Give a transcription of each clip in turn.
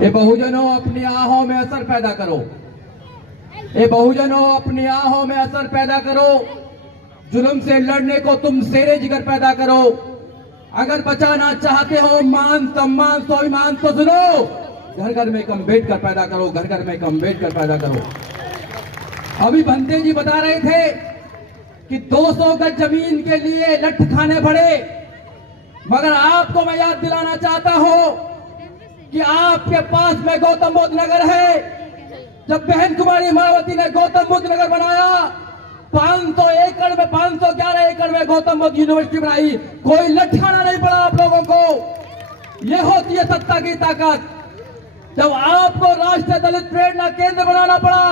ये बहुजनों अपनी आहों में असर पैदा करो, ये बहुजनों अपनी आहों में असर पैदा करो। जुल्म से लड़ने को तुम शेरे जिगर पैदा करो। अगर बचाना चाहते हो मान सम्मान स्वाभिमान तो सुनो, घर घर में एक अम्बेडकर पैदा करो, घर घर में एक अम्बेडकर पैदा करो। अभी बंते जी बता रहे थे कि 200 गज जमीन के लिए लठ खाने पड़े, मगर आपको मैं याद दिलाना चाहता हूं कि आपके पास में गौतम बुद्ध नगर है। जब बहन कुमारी मायावती ने गौतम बुद्ध नगर बनाया, 500 एकड़ में 511 एकड़ में गौतम बुद्ध यूनिवर्सिटी बनाई, कोई लठाना नहीं पड़ा आप लोगों को। यह होती है सत्ता की ताकत। जब आपको राष्ट्रीय दलित प्रेरणा केंद्र बनाना पड़ा,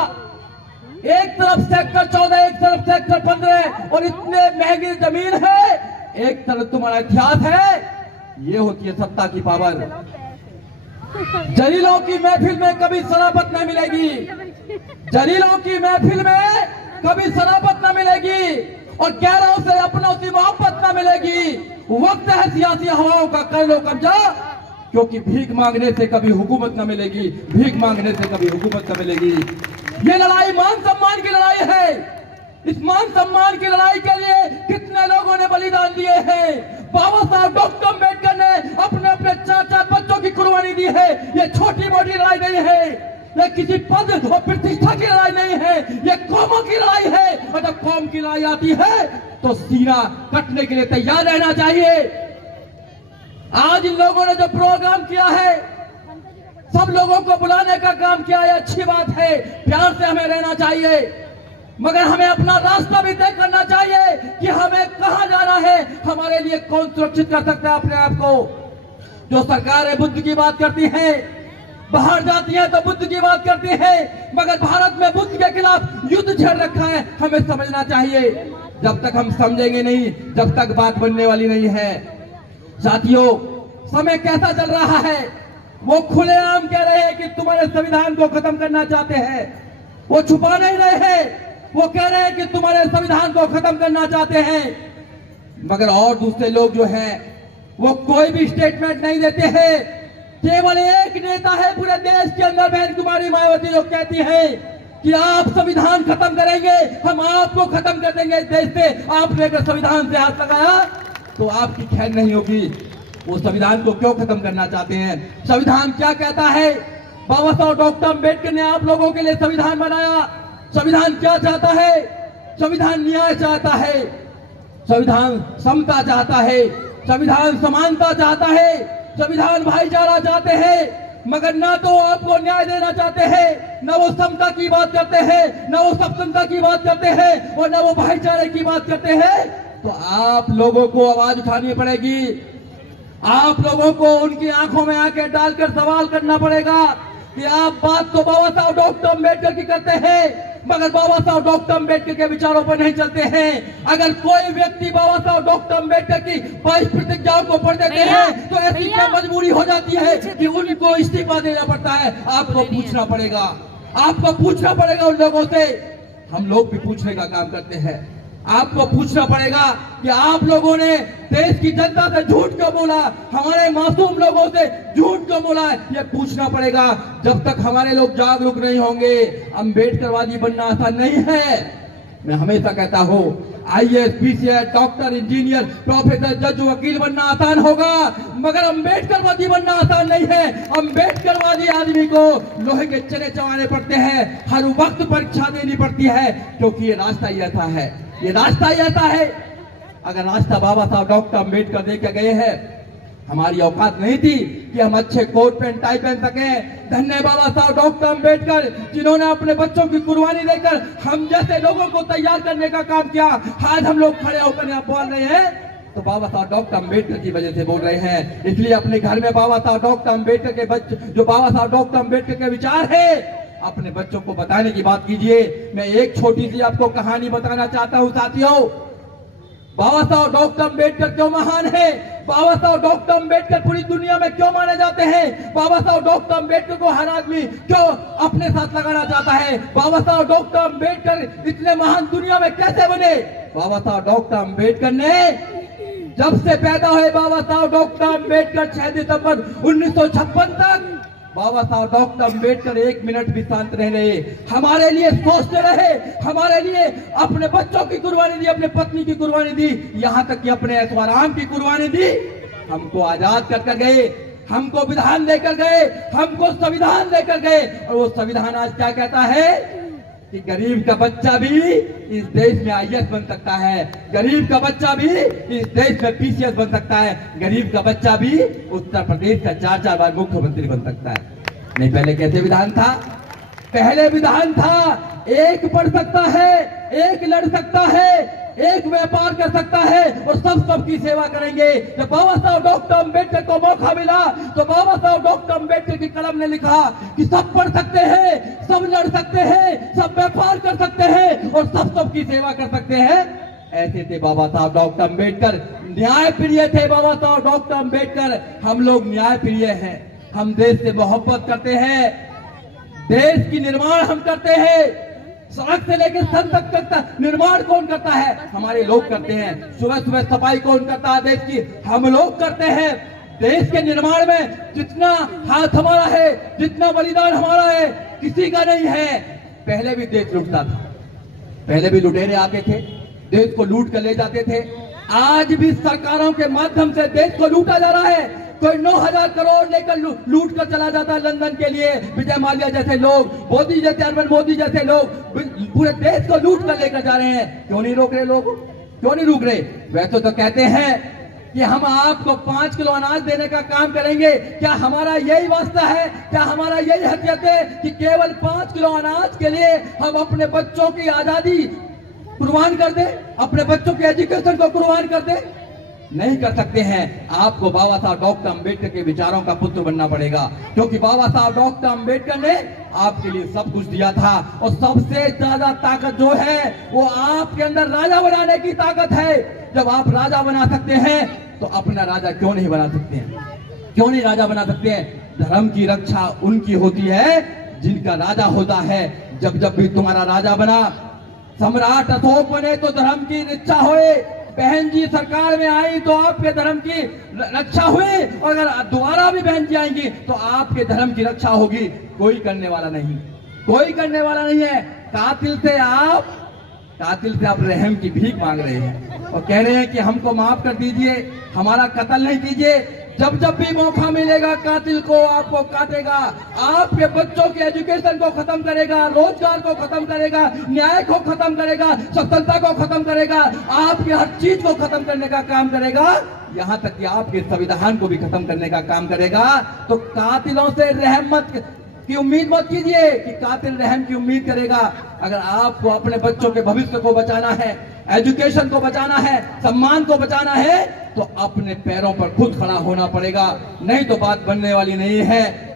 एक तरफ सेक्टर 14, एक तरफ सेक्टर 15 और इतने महंगी जमीन है, एक तरफ तुम्हारा इतिहास है, ये होती है सत्ता की पावर। जलीलों की महफिल में कभी शराफत न मिलेगी, जलीलों की महफिल में कभी शराफत न मिलेगी और गैरों से अपनों से मोहब्बत न मिलेगी। वक्त है सियासी हवाओं का, कर लो कब्जा, क्योंकि भीख मांगने से कभी हुकूमत न मिलेगी, भीख मांगने से कभी हुकूमत न मिलेगी। ये लड़ाई मान सम्मान की लड़ाई है। इस मान सम्मान की लड़ाई के लिए कितने लोगों ने बलिदान दिए हैं। बाबा साहब डॉक्टर अम्बेडकर ने अपने अपने 4-4 बच्चों की कुर्बानी दी है। ये छोटी मोटी लड़ाई नहीं है, ये किसी पद और प्रतिष्ठा की लड़ाई नहीं है, ये कौमों की लड़ाई है। और जब कौम की लड़ाई आती है तो सीना कटने के लिए तैयार रहना चाहिए। आज इन लोगों ने जो प्रोग्राम किया है, सब लोगों को बुलाने का काम किया है, अच्छी बात है, प्यार से हमें रहना चाहिए, मगर हमें अपना रास्ता भी तय करना चाहिए कि हमें कहां जाना है, हमारे लिए कौन सुरक्षित कर सकता है अपने आप को। जो सरकारें बुद्ध की बात करती हैं, बाहर जाती हैं तो बुद्ध की बात करती हैं, मगर भारत में बुद्ध के खिलाफ युद्ध छेड़ रखा है। हमें समझना चाहिए, जब तक हम समझेंगे नहीं, जब तक बात बनने वाली नहीं है। साथियों, समय कैसा चल रहा है, वो खुलेआम कह रहे हैं कि तुम्हारे संविधान को खत्म करना चाहते हैं। वो छुपा नहीं रहे हैं, वो कह रहे हैं कि तुम्हारे संविधान को खत्म करना चाहते हैं, मगर और दूसरे लोग जो हैं वो कोई भी स्टेटमेंट नहीं देते हैं। केवल एक नेता है पूरे देश के अंदर, बहन कुमारी मायावती, जो कहती है कि आप संविधान खत्म करेंगे, हम आपको खत्म कर देंगे इस देश से। आपने अगर संविधान से हाथ लगाया तो आपकी खैर नहीं होगी। वो संविधान को क्यों खत्म करना चाहते हैं? संविधान क्या कहता है? बाबा साहब डॉक्टर अम्बेडकर ने आप लोगों के लिए संविधान बनाया। संविधान क्या चाहता है? संविधान न्याय चाहता है, संविधान समता चाहता है, संविधान समानता चाहता है, संविधान भाईचारा चाहते हैं। मगर ना तो आपको न्याय देना चाहते हैं, ना वो समता की बात करते हैं, ना वो स्वतंत्रता की बात करते हैं और ना वो भाईचारे की बात करते हैं। तो आप लोगों को आवाज उठानी पड़ेगी। आप लोगों को उनकी आंखों में आंखें डालकर सवाल करना पड़ेगा कि आप बात तो बाबा साहब डॉक्टर अम्बेडकर की करते हैं, मगर बाबा साहब डॉक्टर अम्बेडकर के विचारों पर नहीं चलते हैं। अगर कोई व्यक्ति बाबा साहब डॉक्टर अम्बेडकर की 22 प्रतिज्ञाओं को पढ़ देते हैं तो ऐसी क्या मजबूरी हो जाती है कि उनको इस्तीफा देना पड़ता है? आपको पूछना पड़ेगा, आपको पूछना पड़ेगा उन लोगों से। हम लोग भी पूछने का काम करते हैं। आपको पूछना पड़ेगा कि आप लोगों ने देश की जनता से झूठ क्यों बोला, हमारे मासूम लोगों से झूठ क्यों बोला, ये पूछना पड़ेगा। जब तक हमारे लोग जागरूक नहीं होंगे, अम्बेडकरवादी बनना आसान नहीं है। मैं हमेशा कहता हूँ, IAS, PCS, doctor, engineer, professor, जज, वकील बनना आसान होगा, मगर अम्बेडकरवादी बनना आसान नहीं है। अम्बेडकरवादी आदमी को लोहे के चने चबाने पड़ते हैं, हर वक्त परीक्षा देनी पड़ती है, क्योंकि ये रास्ता ही ऐसा है, ये रास्ता ही ऐसा है। अगर रास्ता बाबा साहब डॉक्टर अम्बेडकर दे के गए हैं, हमारी औकात नहीं थी कि हम अच्छे कोट पैंट टाई पहन सकें। धन्य बाबा साहब डॉक्टर अम्बेडकर, जिन्होंने अपने बच्चों की कुर्बानी देकर हम जैसे लोगों को तैयार करने का काम किया। आज हम लोग खड़े होकर यहाँ बोल रहे हैं तो बाबा साहब डॉक्टर अम्बेडकर की वजह से बोल रहे हैं। इसलिए अपने घर में बाबा साहब डॉक्टर अम्बेडकर के बच्चे, जो बाबा साहब डॉक्टर अम्बेडकर के विचार है, अपने बच्चों को बताने की बात कीजिए। मैं एक छोटी सी आपको कहानी बताना चाहता हूँ साथियों। बाबा साहब डॉक्टर अम्बेडकर क्यों महान है? बाबा साहब डॉक्टर अम्बेडकर पूरी दुनिया में क्यों माने जाते हैं? बाबा साहब डॉक्टर अम्बेडकर को हर आदमी क्यों अपने साथ लगाना चाहता है? बाबा साहब डॉक्टर अम्बेडकर इतने महान दुनिया में कैसे बने? बाबा साहब डॉक्टर अम्बेडकर ने, जब से पैदा हुए बाबा साहब डॉक्टर अम्बेडकर 6 दिसंबर 1956 तक बाबा साहब डॉक्टर अम्बेडकर एक मिनट भी शांत नहीं रहे, हमारे लिए सोचते रहे, हमारे लिए अपने बच्चों की कुर्बानी दी, अपने पत्नी की कुर्बानी दी, यहाँ तक कि अपने ऐशोआराम की कुर्बानी दी। हमको आजाद कर गए, हमको विधान देकर गए, हमको संविधान देकर गए। और वो संविधान आज क्या कहता है कि गरीब का बच्चा भी इस देश में आईएएस बन सकता है, गरीब का बच्चा भी इस देश में पीसीएस बन सकता है, गरीब का बच्चा भी उत्तर प्रदेश का 4-4 बार मुख्यमंत्री बन सकता है। नहीं, पहले कैसे विधान था? पहले विधान था एक पढ़ सकता है, एक लड़ सकता है, एक व्यापार कर सकता है और सब सबकी सेवा करेंगे। जब बाबा साहब डॉक्टर अम्बेडकर को मौका मिला तो बाबा साहब डॉक्टर अम्बेडकर की कलम ने लिखा कि सब पढ़ सकते हैं, सब लड़ सकते हैं, सब व्यापार कर सकते हैं और सब सबकी सेवा कर सकते हैं। ऐसे थे बाबा साहब डॉक्टर अम्बेडकर, न्याय प्रिय थे बाबा साहब डॉक्टर अम्बेडकर। हम लोग न्याय प्रिय हैं, हम देश से मोहब्बत करते हैं, देश की निर्माण हम करते हैं। सड़क से लेकर सन तक का निर्माण कौन करता है? हमारे लोग करते हैं। सुबह सुबह सफाई कौन करता है देश की? हम लोग करते हैं। देश के निर्माण में जितना हाथ हमारा है, जितना बलिदान हमारा है, किसी का नहीं है। पहले भी देश लूटता था, पहले भी लुटेरे आते थे, देश को लूट कर ले जाते थे। आज भी सरकारों के माध्यम से देश को लूटा जा रहा है। कोई 9,000 करोड़ लेकर लूट कर चला जाता है लंदन के लिए, विजय माल्या जैसे लोग, मोदी जैसे, अरविंद मोदी जैसे लोग पूरे देश को लूट कर लेकर जा रहे हैं। क्यों नहीं रोक रहे लोग? क्यों नहीं रुक रहे? वैसे तो कहते हैं कि हम आपको 5 किलो अनाज देने का काम करेंगे। क्या हमारा यही वास्ता है? क्या हमारा यही हैसियत है कि केवल 5 किलो अनाज के लिए हम अपने बच्चों की आजादी कुर्बान कर दे, अपने बच्चों के एजुकेशन को कुर्बान कर दे? नहीं कर सकते हैं। आपको बाबा साहब डॉक्टर अम्बेडकर के विचारों का पुत्र बनना पड़ेगा, क्योंकि बाबा साहब डॉक्टर अम्बेडकर ने आपके लिए सब कुछ दिया था। और सबसे ज्यादा ताकत जो है वो आपके अंदर राजा बनाने की ताकत है। जब आप राजा बना सकते हैं तो अपना राजा क्यों नहीं बना सकते हैं? क्यों नहीं राजा बना सकते हैं? धर्म की रक्षा उनकी होती है जिनका राजा होता है। जब जब भी तुम्हारा राजा बना, सम्राट अशोक बने तो धर्म की रक्षा हुए, बहन जी सरकार में आई तो आपके धर्म की रक्षा हुई, और अगर दोबारा भी बहन जी आएंगी तो आपके धर्म की रक्षा होगी। कोई करने वाला नहीं, कोई करने वाला नहीं है। कातिल से आप रहम की भीख मांग रहे हैं और कह रहे हैं कि हमको माफ कर दीजिए, हमारा कत्ल नहीं कीजिए। जब जब भी मौका मिलेगा कातिल को आपको काटेगा, आपके बच्चों के एजुकेशन को खत्म करेगा, रोजगार को खत्म करेगा, न्याय को खत्म करेगा, स्वतंत्रता को खत्म करेगा, आपकी हर चीज को खत्म करने का काम करेगा, यहाँ तक कि आपके संविधान को भी खत्म करने का काम करेगा। तो कातिलों से रहमत की उम्मीद मत कीजिए कि कातिल रहम की उम्मीद करेगा। अगर आपको अपने बच्चों के भविष्य को बचाना है, एजुकेशन को बचाना है, सम्मान को बचाना है, तो अपने पैरों पर खुद खड़ा होना पड़ेगा, नहीं तो बात बनने वाली नहीं है।